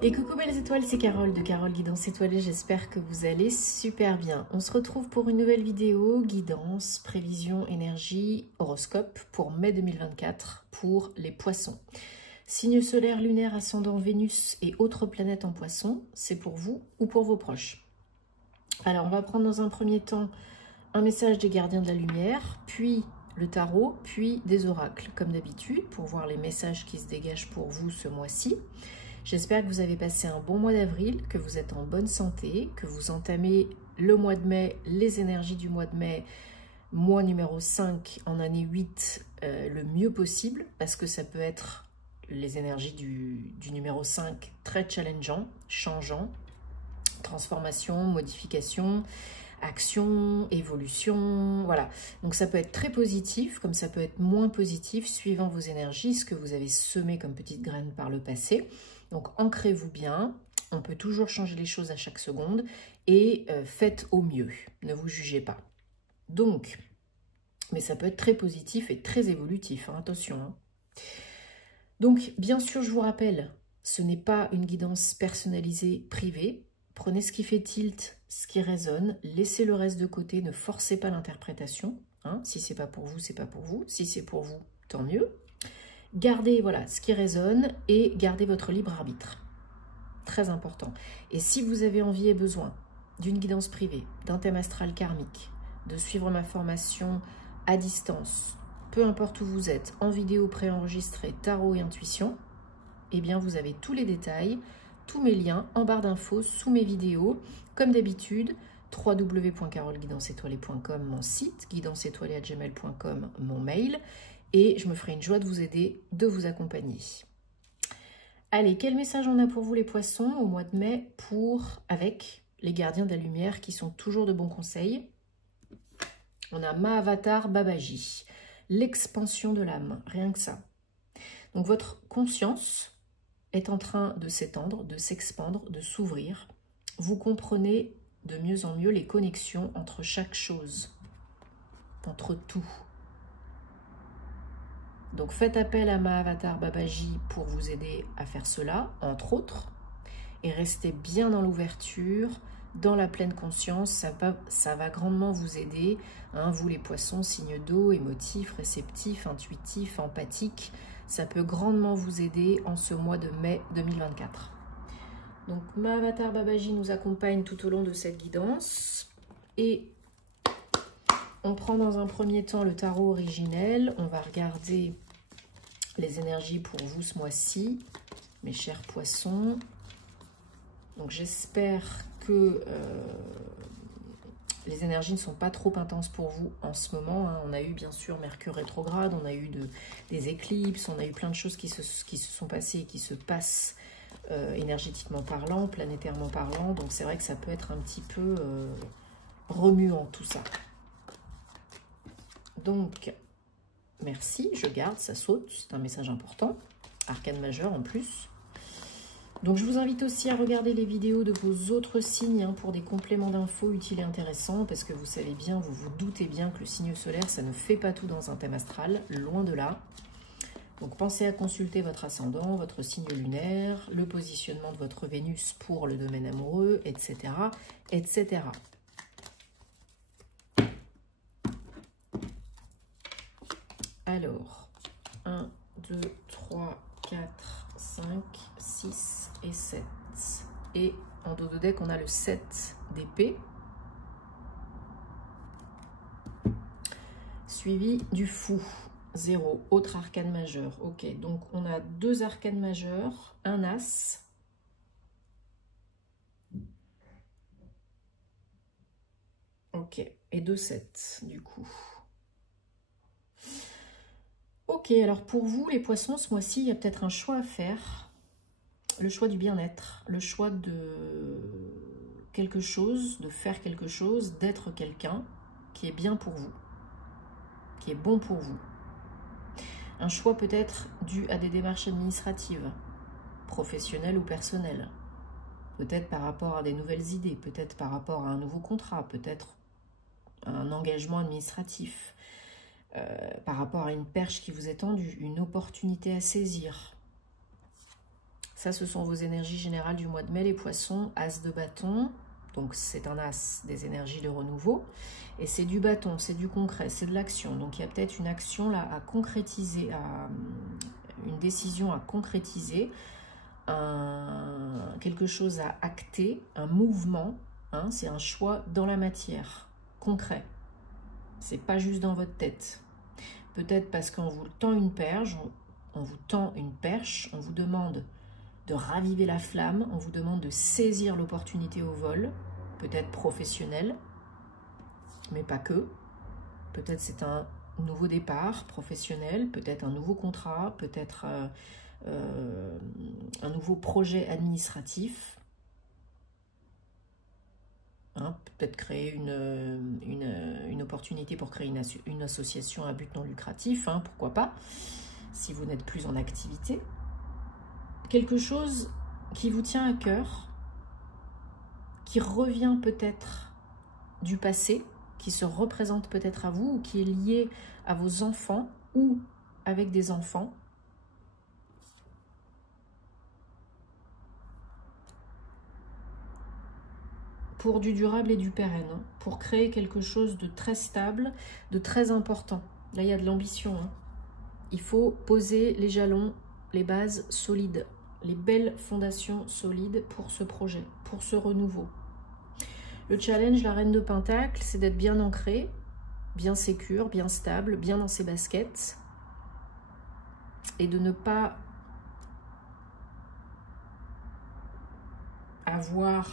Et coucou belles étoiles, c'est Carole de Carole Guidance Étoilée, j'espère que vous allez super bien. On se retrouve pour une nouvelle vidéo, guidance, prévision, énergie, horoscope pour mai 2024 pour les poissons. Signe solaire, lunaire, ascendant, Vénus et autres planètes en poissons, c'est pour vous ou pour vos proches. Alors on va prendre dans un premier temps un message des gardiens de la lumière, puis le tarot, puis des oracles comme d'habitude pour voir les messages qui se dégagent pour vous ce mois-ci. J'espère que vous avez passé un bon mois d'avril, que vous êtes en bonne santé, que vous entamez le mois de mai, les énergies du mois de mai, mois numéro 5 en année 8, le mieux possible, parce que ça peut être les énergies du numéro 5 très challengeant, changeant, transformation, modification, action, évolution, voilà. Donc ça peut être très positif, comme ça peut être moins positif, suivant vos énergies, ce que vous avez semé comme petite graine par le passé. Donc ancrez-vous bien, on peut toujours changer les choses à chaque seconde et faites au mieux, ne vous jugez pas. Donc, mais ça peut être très positif et très évolutif, hein, attention. Hein. Donc bien sûr, je vous rappelle, ce n'est pas une guidance personnalisée privée. Prenez ce qui fait tilt, ce qui résonne, laissez le reste de côté, ne forcez pas l'interprétation. Hein. Si c'est pas pour vous, c'est pas pour vous. Si c'est pour vous, tant mieux. Gardez voilà, ce qui résonne et gardez votre libre arbitre. Très important. Et si vous avez envie et besoin d'une guidance privée, d'un thème astral karmique, de suivre ma formation à distance, peu importe où vous êtes, en vidéo préenregistrée, tarot et intuition, eh bien vous avez tous les détails, tous mes liens en barre d'infos sous mes vidéos, comme d'habitude, www.caroleguidanceétoilée.com mon site, guidanceétoilée@gmail.com mon mail, et je me ferai une joie de vous aider, de vous accompagner. Allez, quel message on a pour vous les poissons au mois de mai avec les gardiens de la lumière qui sont toujours de bons conseils. On a Mahavatar Babaji, l'expansion de l'âme, rien que ça. Donc votre conscience est en train de s'étendre, de s'expandre, de s'ouvrir. Vous comprenez de mieux en mieux les connexions entre chaque chose, entre tout. Donc faites appel à Mahavatar Babaji pour vous aider à faire cela, entre autres, et restez bien dans l'ouverture, dans la pleine conscience, ça va grandement vous aider, hein, vous les poissons, signes d'eau, émotifs, réceptifs, intuitifs, empathiques, ça peut grandement vous aider en ce mois de mai 2024. Donc Mahavatar Babaji nous accompagne tout au long de cette guidance, et on prend dans un premier temps le tarot originel. On va regarder les énergies pour vous ce mois-ci, mes chers poissons. Donc j'espère que les énergies ne sont pas trop intenses pour vous en ce moment. Hein. On a eu bien sûr Mercure rétrograde, on a eu des éclipses, on a eu plein de choses qui se sont passées et qui se passent énergétiquement parlant, planétairement parlant. Donc c'est vrai que ça peut être un petit peu remuant tout ça. Donc, merci, je garde, ça saute, c'est un message important. Arcane majeur en plus. Donc, je vous invite aussi à regarder les vidéos de vos autres signes hein, pour des compléments d'infos utiles et intéressants, parce que vous savez bien, vous vous doutez bien que le signe solaire, ça ne fait pas tout dans un thème astral, loin de là. Donc, pensez à consulter votre ascendant, votre signe lunaire, le positionnement de votre Vénus pour le domaine amoureux, etc., etc. Alors, 1, 2, 3, 4, 5, 6 et 7. Et en dos de deck, on a le 7 d'épée. Suivi du fou. 0, autre arcane majeur. Ok, donc on a deux arcanes majeurs, un as. Ok, et deux 7 du coup. Ok, alors pour vous, les poissons, ce mois-ci, il y a peut-être un choix à faire. Le choix du bien-être, le choix de quelque chose, de faire quelque chose, d'être quelqu'un qui est bien pour vous, qui est bon pour vous. Un choix peut-être dû à des démarches administratives, professionnelles ou personnelles. Peut-être par rapport à des nouvelles idées, peut-être par rapport à un nouveau contrat, peut-être un engagement administratif. Par rapport à une perche qui vous est tendue, une opportunité à saisir. Ça, ce sont vos énergies générales du mois de mai, les poissons. As de bâton, donc c'est un as des énergies de renouveau. Et c'est du bâton, c'est du concret, c'est de l'action. Donc il y a peut-être une action là à concrétiser, une décision à concrétiser, quelque chose à acter, un mouvement. Hein, c'est un choix dans la matière, concret. C'est pas juste dans votre tête. Peut-être parce qu'on vous tend une perche, on vous tend une perche, on vous demande de raviver la flamme, on vous demande de saisir l'opportunité au vol, peut-être professionnel, mais pas que. Peut-être c'est un nouveau départ professionnel, peut-être un nouveau contrat, peut-être un nouveau projet administratif. Hein, peut-être créer une opportunité pour créer une association à but non lucratif, hein, pourquoi pas, si vous n'êtes plus en activité. Quelque chose qui vous tient à cœur, qui revient peut-être du passé, qui se représente peut-être à vous, ou qui est lié à vos enfants, ou avec des enfants. Pour du durable et du pérenne, hein, pour créer quelque chose de très stable, de très important. Là, il y a de l'ambition. Hein. Il faut poser les jalons, les bases solides, les belles fondations solides pour ce projet, pour ce renouveau. Le challenge, la reine de Pentacle, c'est d'être bien ancré, bien sécure, bien stable, bien dans ses baskets, et de ne pas avoir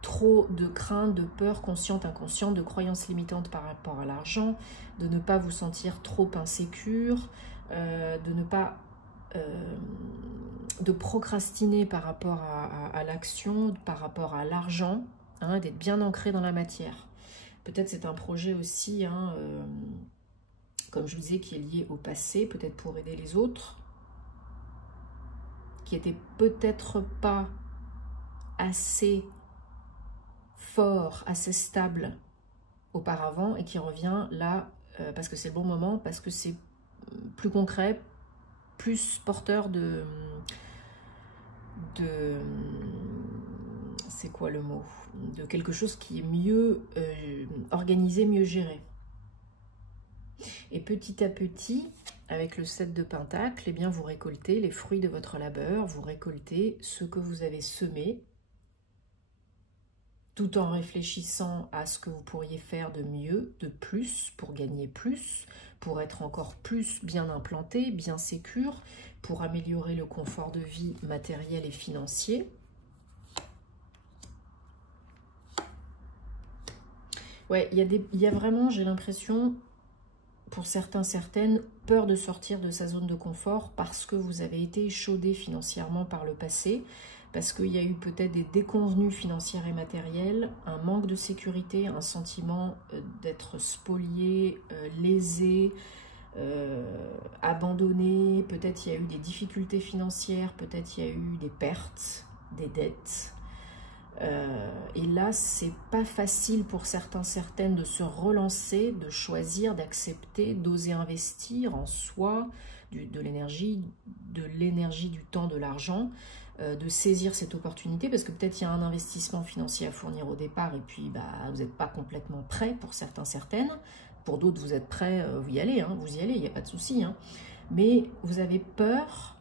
trop de crainte, de peur consciente, inconsciente, de croyances limitantes par rapport à l'argent, de ne pas vous sentir trop insécure, de ne pas de procrastiner par rapport à l'action, par rapport à l'argent, hein, d'être bien ancré dans la matière. Peut-être c'est un projet aussi, hein, comme je vous disais, qui est lié au passé, peut-être pour aider les autres, qui n'était peut-être pas assez fort, assez stable auparavant et qui revient là parce que c'est le bon moment, parce que c'est plus concret, plus porteur de c'est quoi le mot? De quelque chose qui est mieux organisé, mieux géré. Et petit à petit, avec le 7 de Pentacle, eh bien vous récoltez les fruits de votre labeur, vous récoltez ce que vous avez semé, tout en réfléchissant à ce que vous pourriez faire de mieux, de plus, pour gagner plus, pour être encore plus bien implanté, bien sécure, pour améliorer le confort de vie matériel et financier. Ouais, il y a vraiment, j'ai l'impression, pour certains, certaines, peur de sortir de sa zone de confort parce que vous avez été échaudé financièrement par le passé, parce qu'il y a eu peut-être des déconvenues financières et matérielles, un manque de sécurité, un sentiment d'être spolié, lésé, abandonné, peut-être il y a eu des difficultés financières, peut-être il y a eu des pertes, des dettes. Et là, c'est pas facile pour certains, certaines de se relancer, de choisir, d'accepter, d'oser investir en soi, de l'énergie, du temps, de l'argent, de saisir cette opportunité, parce que peut-être il y a un investissement financier à fournir au départ, et puis bah, vous n'êtes pas complètement prêt pour certains, certaines. Pour d'autres, vous êtes prêts, vous y allez, hein, il n'y a pas de souci. Hein. Mais vous avez peur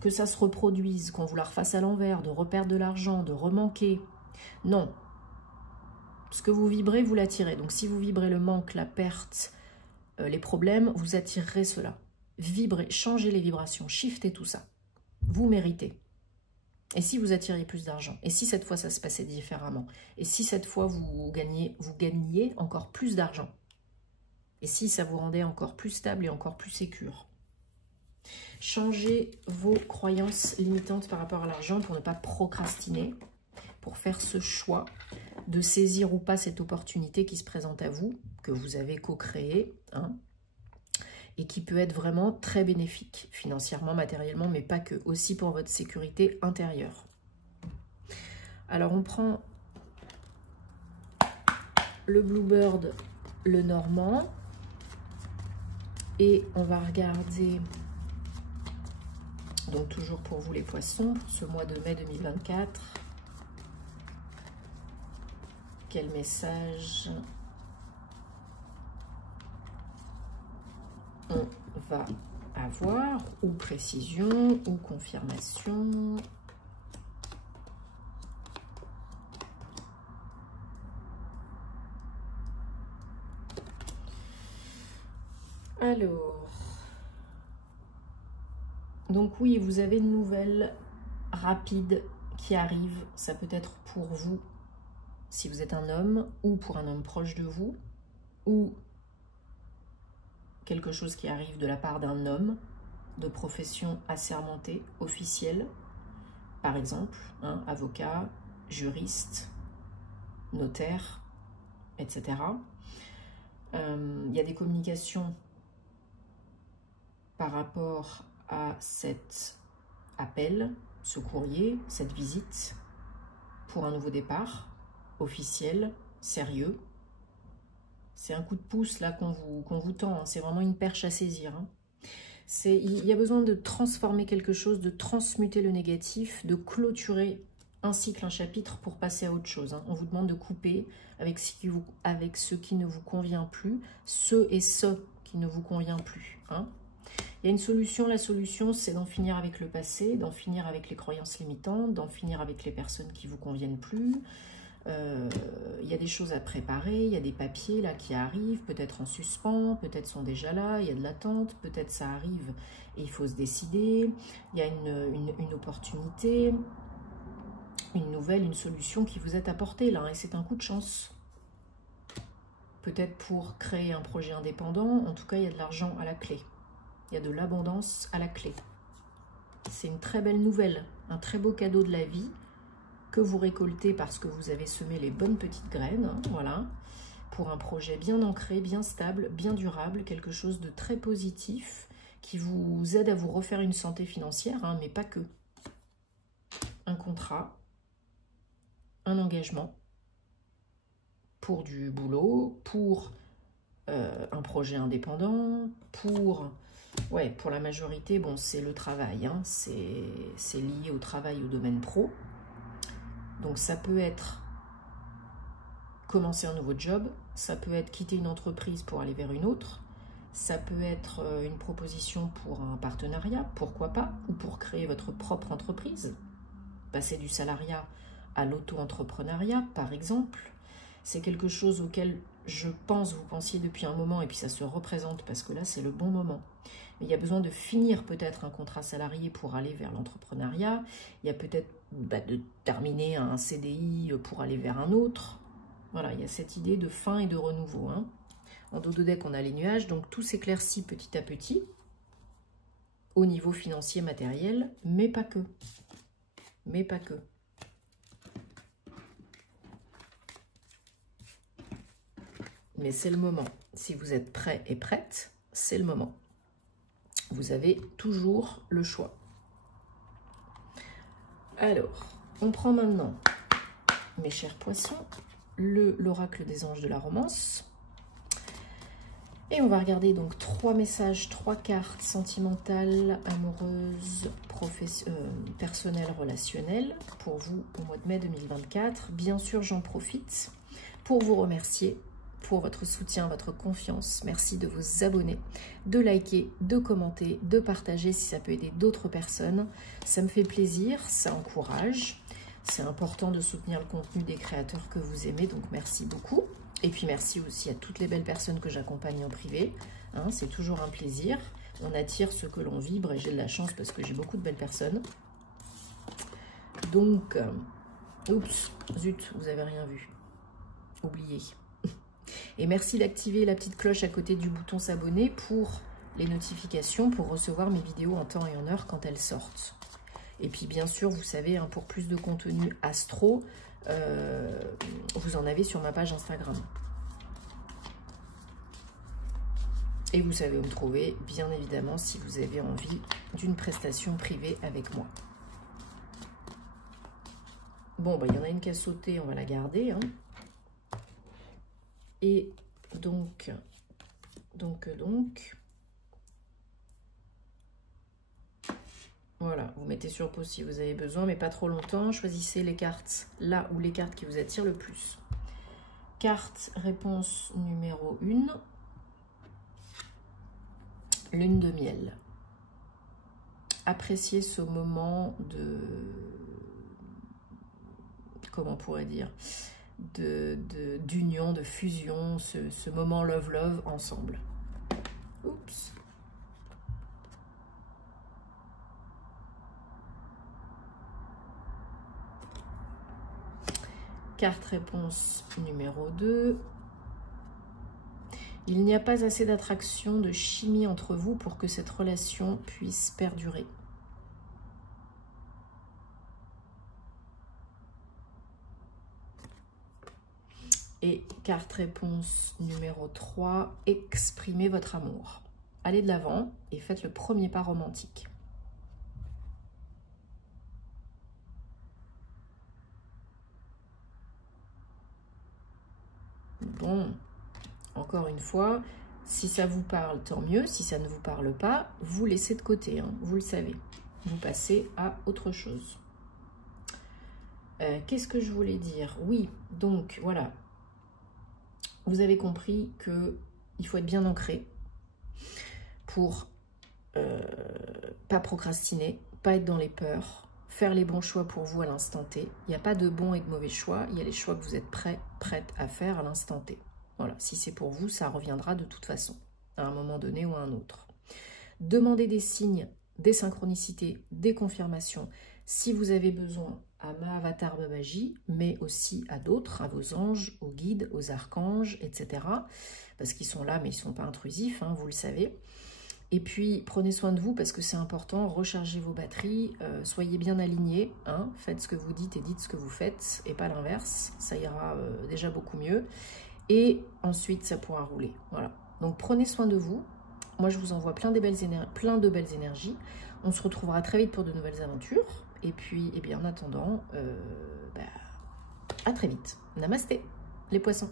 que ça se reproduise, qu'on vous la refasse à l'envers, de reperdre de l'argent, de remanquer. Non. Ce que vous vibrez, vous l'attirez. Donc si vous vibrez le manque, la perte, les problèmes, vous attirerez cela. Vibrez, changez les vibrations, shiftez tout ça. Vous méritez. Et si vous attiriez plus d'argent? Et si cette fois ça se passait différemment? Et si cette fois vous gagniez encore plus d'argent? Et si ça vous rendait encore plus stable et encore plus sécure? Changez vos croyances limitantes par rapport à l'argent pour ne pas procrastiner, pour faire ce choix de saisir ou pas cette opportunité qui se présente à vous, que vous avez co-créée, hein, et qui peut être vraiment très bénéfique, financièrement, matériellement, mais pas que, aussi pour votre sécurité intérieure. Alors on prend le Bluebird, le Normand, et on va regarder Donc toujours pour vous les poissons, pour ce mois de mai 2024. Quel message on va avoir, ou précision, ou confirmation? Alors, donc oui, vous avez une nouvelle rapide qui arrive. Ça peut être pour vous, si vous êtes un homme, ou pour un homme proche de vous, ou quelque chose qui arrive de la part d'un homme de profession assermentée, officielle, par exemple, hein, avocat, juriste, notaire, etc. Il y a des communications par rapport à cet appel, ce courrier, cette visite pour un nouveau départ, officiel, sérieux. C'est un coup de pouce là qu'on vous tend, hein. C'est vraiment une perche à saisir, hein. Il y a besoin de transformer quelque chose, de transmuter le négatif, de clôturer un cycle, un chapitre pour passer à autre chose, hein. On vous demande de couper avec ce qui ne vous convient plus, ce qui ne vous convient plus, hein. Il y a une solution, la solution c'est d'en finir avec le passé, d'en finir avec les croyances limitantes, d'en finir avec les personnes qui ne vous conviennent plus. Il y a des choses à préparer, il y a des papiers là qui arrivent, peut-être en suspens, peut-être sont déjà là, il y a de l'attente, peut-être ça arrive et il faut se décider. Il y a une opportunité, une nouvelle, une solution qui vous est apportée là, et c'est un coup de chance. Peut-être pour créer un projet indépendant, en tout cas il y a de l'argent à la clé. Il y a de l'abondance à la clé. C'est une très belle nouvelle, un très beau cadeau de la vie que vous récoltez parce que vous avez semé les bonnes petites graines, hein, voilà, pour un projet bien ancré, bien stable, bien durable, quelque chose de très positif qui vous aide à vous refaire une santé financière, hein, mais pas que. Un contrat, un engagement pour du boulot, pour un projet indépendant, pour la majorité, bon, c'est le travail, hein, c'est lié au travail, au domaine pro. Donc ça peut être commencer un nouveau job, ça peut être quitter une entreprise pour aller vers une autre, ça peut être une proposition pour un partenariat, pourquoi pas, ou pour créer votre propre entreprise, passer du salariat à l'auto-entrepreneuriat par exemple. C'est quelque chose auquel je pense vous pensiez depuis un moment et puis ça se représente parce que là c'est le bon moment. Mais il y a besoin de finir peut-être un contrat salarié pour aller vers l'entrepreneuriat, il y a peut-être de terminer un CDI pour aller vers un autre. Voilà, il y a cette idée de fin et de renouveau, hein. En dos de deck, on a les nuages, donc tout s'éclaircit petit à petit au niveau financier, matériel, mais pas que. Mais pas que. Mais c'est le moment. Si vous êtes prêt et prête, c'est le moment. Vous avez toujours le choix. Alors, on prend maintenant, mes chers poissons, l'oracle des anges de la romance. Et on va regarder donc 3 messages, 3 cartes sentimentales, amoureuses, personnelles, relationnelles pour vous au mois de mai 2024. Bien sûr, j'en profite pour vous remercier pour votre soutien, votre confiance. Merci de vous abonner, de liker, de commenter, de partager si ça peut aider d'autres personnes. Ça me fait plaisir, ça encourage. C'est important de soutenir le contenu des créateurs que vous aimez, donc merci beaucoup. Et puis merci aussi à toutes les belles personnes que j'accompagne en privé. Hein, c'est toujours un plaisir. On attire ce que l'on vibre et j'ai de la chance parce que j'ai beaucoup de belles personnes. Donc, oups, zut, vous avez rien vu. Oubliez. Et merci d'activer la petite cloche à côté du bouton s'abonner pour les notifications, pour recevoir mes vidéos en temps et en heure quand elles sortent. Et puis bien sûr, vous savez, hein, pour plus de contenu astro, vous en avez sur ma page Instagram. Et vous savez où me trouver, bien évidemment, si vous avez envie d'une prestation privée avec moi. Bon, bah, il y en a une qui a sauté, on va la garder, hein. Et donc, Voilà, vous mettez sur pause si vous avez besoin, mais pas trop longtemps. Choisissez les cartes là où les cartes qui vous attirent le plus. Carte réponse numéro 1. Lune de miel. Appréciez ce moment de... Comment on pourrait dire, d'union, de fusion, ce moment love ensemble. Oups. Carte réponse numéro 2. Il n'y a pas assez d'attraction, de chimie entre vous pour que cette relation puisse perdurer. Et carte réponse numéro 3, exprimez votre amour. Allez de l'avant et faites le premier pas romantique. Bon, encore une fois, si ça vous parle, tant mieux. Si ça ne vous parle pas, vous laissez de côté, hein, vous le savez. Vous passez à autre chose. Qu'est-ce que je voulais dire? Oui, donc voilà. Vous avez compris qu'il faut être bien ancré pour pas procrastiner, pas être dans les peurs, faire les bons choix pour vous à l'instant T. Il n'y a pas de bons et de mauvais choix, il y a les choix que vous êtes prête à faire à l'instant T. Voilà, si c'est pour vous, ça reviendra de toute façon, à un moment donné ou à un autre. Demandez des signes, des synchronicités, des confirmations, si vous avez besoin à ma avatar Babaji, mais aussi à d'autres, à vos anges, aux guides, aux archanges, etc. Parce qu'ils sont là, mais ils ne sont pas intrusifs, hein, vous le savez. Et puis, prenez soin de vous parce que c'est important, rechargez vos batteries, soyez bien alignés, hein, faites ce que vous dites et dites ce que vous faites, et pas l'inverse, ça ira déjà beaucoup mieux. Et ensuite, ça pourra rouler. Voilà. Donc, prenez soin de vous. Moi, je vous envoie plein de belles énergies. On se retrouvera très vite pour de nouvelles aventures. Et puis, eh bien, en attendant, à très vite. Namasté, les poissons.